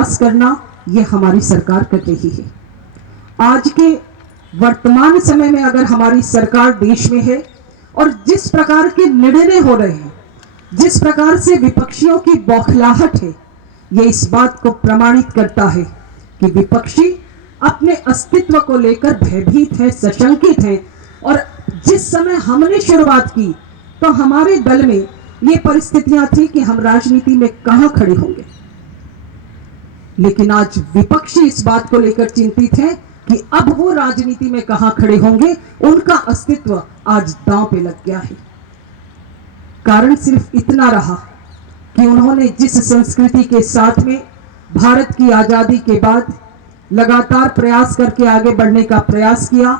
प्रयास करना ये हमारी सरकार कर रही है। आज के वर्तमान समय में अगर हमारी सरकार देश में है और जिस प्रकार के निर्णय हो रहे हैं, जिस प्रकार से विपक्षियों की बौखलाहट है, ये इस बात को प्रमाणित करता है कि विपक्षी अपने अस्तित्व को लेकर भयभीत है, सशंकित है। और जिस समय हमने शुरुआत की तो हमारे दल में ये परिस्थितियां थी कि हम राजनीति में कहां खड़े होंगे, लेकिन आज विपक्षी इस बात को लेकर चिंतित है कि अब वो राजनीति में कहां खड़े होंगे, उनका अस्तित्व आज दांव पे लग गया है। कारण सिर्फ इतना रहा कि उन्होंने जिस संस्कृति के साथ में भारत की आजादी के बाद लगातार प्रयास करके आगे बढ़ने का प्रयास किया,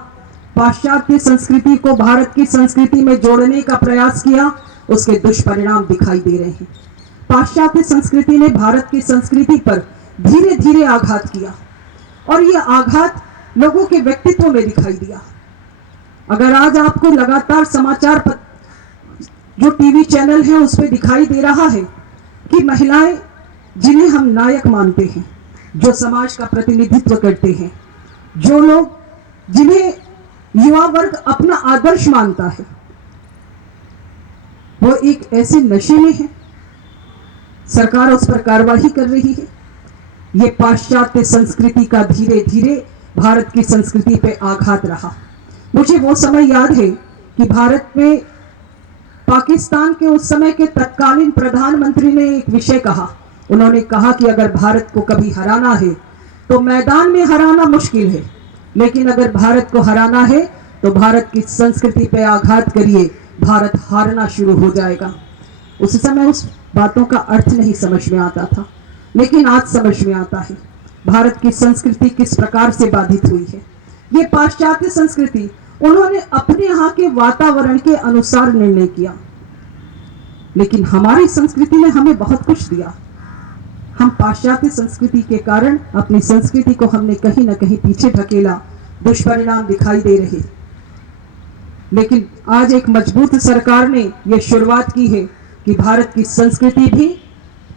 पाश्चात्य संस्कृति को भारत की संस्कृति में जोड़ने का प्रयास किया, उसके दुष्परिणाम दिखाई दे रहे हैं। पाश्चात्य संस्कृति ने भारत की संस्कृति पर धीरे धीरे आघात किया और यह आघात लोगों के व्यक्तित्व में दिखाई दिया। अगर आज आपको लगातार समाचार जो टीवी चैनल है उस पर दिखाई दे रहा है कि महिलाएं जिन्हें हम नायक मानते हैं, जो समाज का प्रतिनिधित्व करते हैं, जो लोग जिन्हें युवा वर्ग अपना आदर्श मानता है, वो एक ऐसे नशे में है। सरकार उस पर कार्रवाई कर रही है। ये पाश्चात्य संस्कृति का धीरे धीरे भारत की संस्कृति पे आघात रहा। मुझे वो समय याद है कि भारत में पाकिस्तान के उस समय के तत्कालीन प्रधानमंत्री ने एक विषय कहा। उन्होंने कहा कि अगर भारत को कभी हराना है तो मैदान में हराना मुश्किल है, लेकिन अगर भारत को हराना है तो भारत की संस्कृति पे आघात करिए, भारत हारना शुरू हो जाएगा। उस समय उस बातों का अर्थ नहीं समझ में आता था, लेकिन आज समझ में आता है भारत की संस्कृति किस प्रकार से बाधित हुई है। ये पाश्चात्य संस्कृति उन्होंने अपने यहाँ के वातावरण के अनुसार निर्णय किया, लेकिन हमारी संस्कृति ने हमें बहुत कुछ दिया। हम पाश्चात्य संस्कृति के कारण अपनी संस्कृति को हमने कहीं ना कहीं पीछे ढकेला, दुष्परिणाम दिखाई दे रहे। लेकिन आज एक मजबूत सरकार ने यह शुरुआत की है कि भारत की संस्कृति भी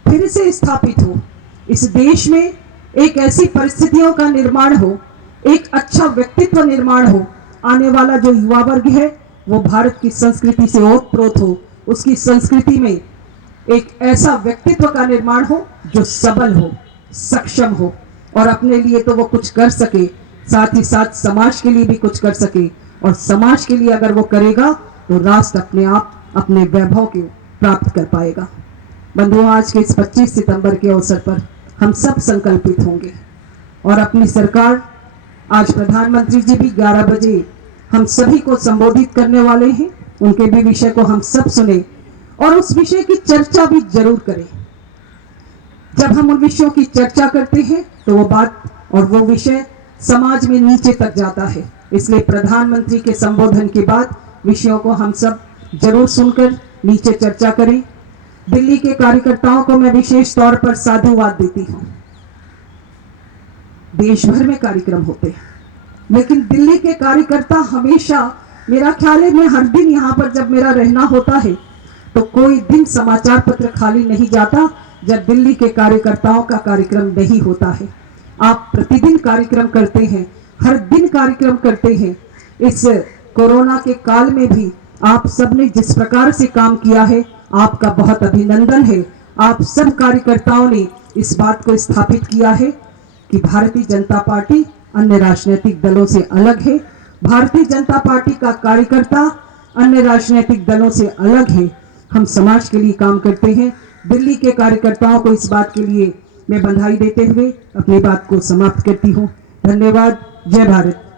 फिर से स्थापित हो, इस देश में एक ऐसी परिस्थितियों का निर्माण हो, एक अच्छा व्यक्तित्व निर्माण हो, आने वाला जो युवा वर्ग है वो भारत की संस्कृति से ओतप्रोत हो, उसकी संस्कृति में एक ऐसा व्यक्तित्व का निर्माण हो जो सबल हो, सक्षम हो और अपने लिए तो वो कुछ कर सके, साथ ही साथ समाज के लिए भी कुछ कर सके। और समाज के लिए अगर वो करेगा तो राष्ट्र अपने आप अपने वैभव को प्राप्त कर पाएगा। बंधुओं, आज के इस 25 सितंबर के अवसर पर हम सब संकल्पित होंगे और अपनी सरकार, आज प्रधानमंत्री जी भी 11 बजे हम सभी को संबोधित करने वाले हैं, उनके भी विषय को हम सब सुने और उस विषय की चर्चा भी जरूर करें। जब हम उन विषयों की चर्चा करते हैं तो वो बात और वो विषय समाज में नीचे तक जाता है। इसलिए प्रधानमंत्री के संबोधन के बाद विषयों को हम सब जरूर सुनकर नीचे चर्चा करें। दिल्ली के कार्यकर्ताओं को मैं विशेष तौर पर साधुवाद देती हूँ। देश भर में कार्यक्रम होते हैं, लेकिन दिल्ली के कार्यकर्ता हमेशा, मेरा ख्याल है मैं हर दिन यहाँ पर जब मेरा रहना होता है तो कोई दिन समाचार पत्र खाली नहीं जाता जब दिल्ली के कार्यकर्ताओं का कार्यक्रम नहीं होता है। आप प्रतिदिन कार्यक्रम करते हैं, हर दिन कार्यक्रम करते हैं। इस कोरोना के काल में भी आप सबने जिस प्रकार से काम किया है, आपका बहुत अभिनंदन है। आप सब कार्यकर्ताओं ने इस बात को स्थापित किया है कि भारतीय जनता पार्टी अन्य राजनीतिक दलों से अलग है। भारतीय जनता पार्टी का कार्यकर्ता अन्य राजनीतिक दलों से अलग है। हम समाज के लिए काम करते हैं। दिल्ली के कार्यकर्ताओं को इस बात के लिए मैं बधाई देते हुए अपनी बात को समाप्त करती हूँ। धन्यवाद। जय भारत।